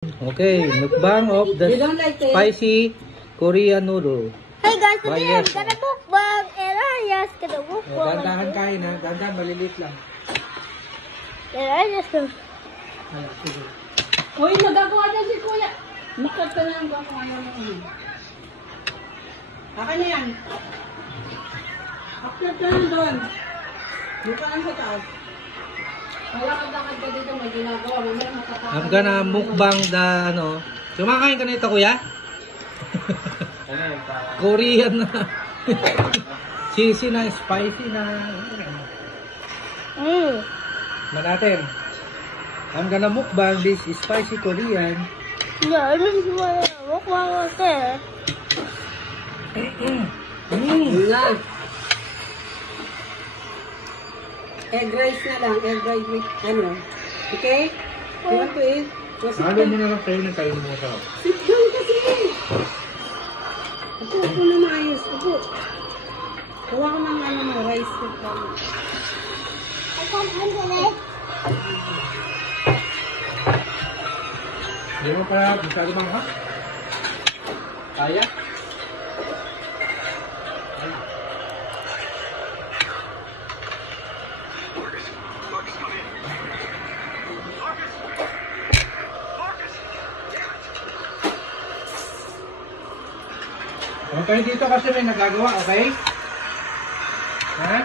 Okay, mukbang of the spicy Korean noodle. Hey guys, today I'm gonna mukbang and Arias gonna mukbang. Dandahan kain ha, dandahan maliliit lang. And Arias gonna... Uy, nagagawa na si Kuya. Makata na ang gagawa na naman. Akin na yan. Akit na lang doon. Dito lang sa taas. Wala kang dakad ka dito, may ginagawa. Mamaya makatakas. I'm gonna mukbang the ano. Kumakain ka nito kuya? Korean na. Cheesy na, spicy na. Natin. I'm gonna mukbang this spicy Korean. Yeah, ano yung mukbang natin? Yan. Egg rice na lang. Egg rice with ano. Okay? You want to eat? Halo mo na lang kayo ng kain mo sa. Sit down kasi. Upo na maayos. Upo. Kuha ko ng ano mo, rice with ano. Hindi mo pa masyado bang ha? Kaya? Okay, dito kasi may nagagawa, okay? Ha?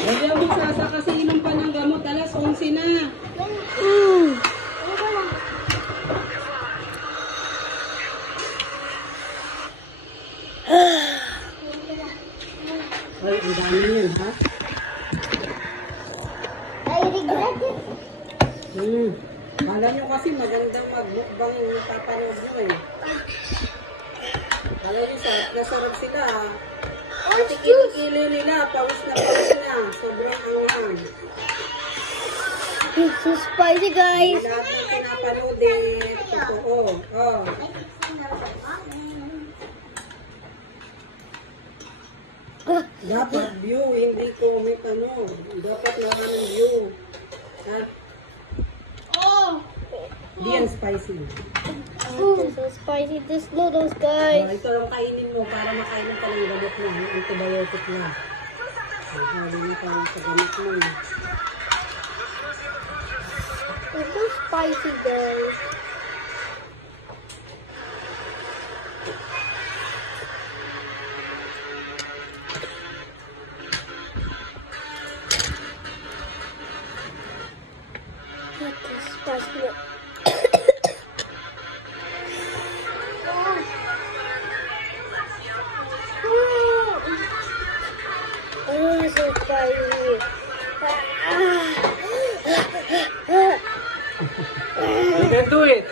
Huwag yung magsasa kasi inom pa ng gamot. Alas 11 na. Ay, ang dami yan, ha? I regret it. Kala nyo kasi magandang mag-mukbang yung papanood nyo eh. Kala nyo nasarap sila ha. Kilo nila, pawis na. Sobrang anghang. It's so spicy, guys. Lahat ng pinapanood eh, totoo. Oh. Dapat view, hindi comment ano. Dapat lahat ng view. Ha? Di yan spicy. It's so spicy, this noodles, guys. Ito lang kainin mo para makainin ka ng gamot mo. Yung antibiotic na. Hali na tayo sa gamot mo. It's so spicy, guys. What is spicy? Oh, so spicy. You can do it!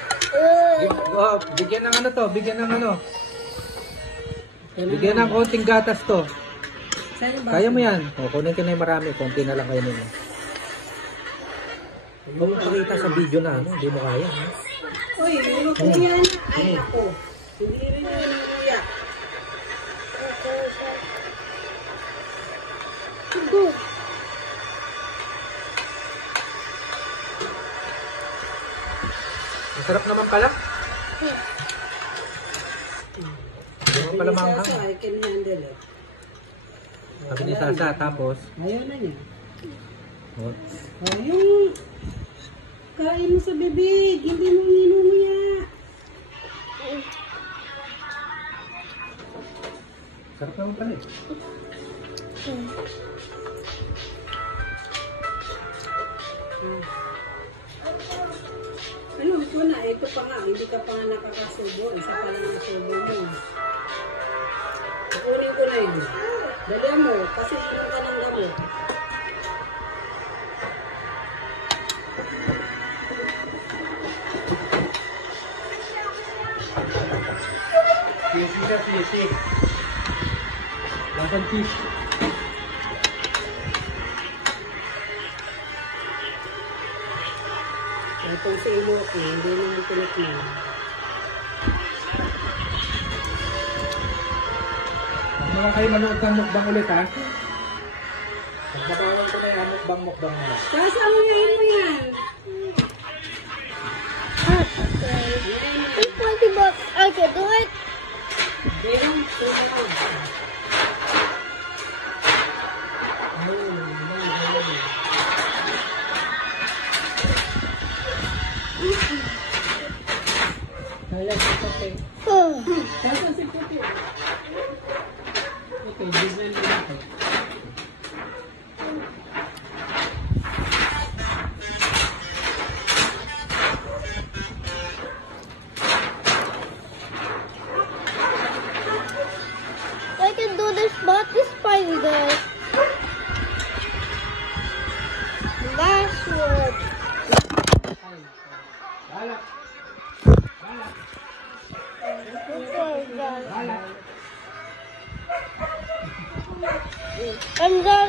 Oh, bigyan ng ano to, bigyan ng ano. Bigyan ng konting gatas to. Saan yung Kaya mo yan. O, kunin ka na yung marami, konti na lang kayo nila. Huwag mo pakita sa video na ano, hindi mo kaya. Ha? Uy, ano ko yan? Ay, ako. Hindi rin yung kuya. Masarap naman pala. Hindi mo pala manghang. I can handle it. Sabi ni Sasa, tapos. Ayaw na niya. Oh, Yung kain mo sa bibig. Hindi mo ninunguya. sarap naman pala eh. Ano, ito na. Ito pa nga. Hindi ka pa nga nakakasubo. Isa pa lang nasubo mo. Kukunin ko na yun. Dali mo. Kasi inom ka ng gamot. Sisi siya, sisi. Lasan fish. Itong sa imo ko, hindi naman tulot na. Huwag naman kayo manood ng mukbang ulit ha. Magbabawal ko na yung mukbang mo. Sasamuyain mo yan. It's 20 bucks. Okay, do it. Game. Hala, si Puti. Nasaan si Puti? Okay, bigyan din ako. I can do this, but it's fine, guys. Last one. Wala. Okay, guys. I'm done.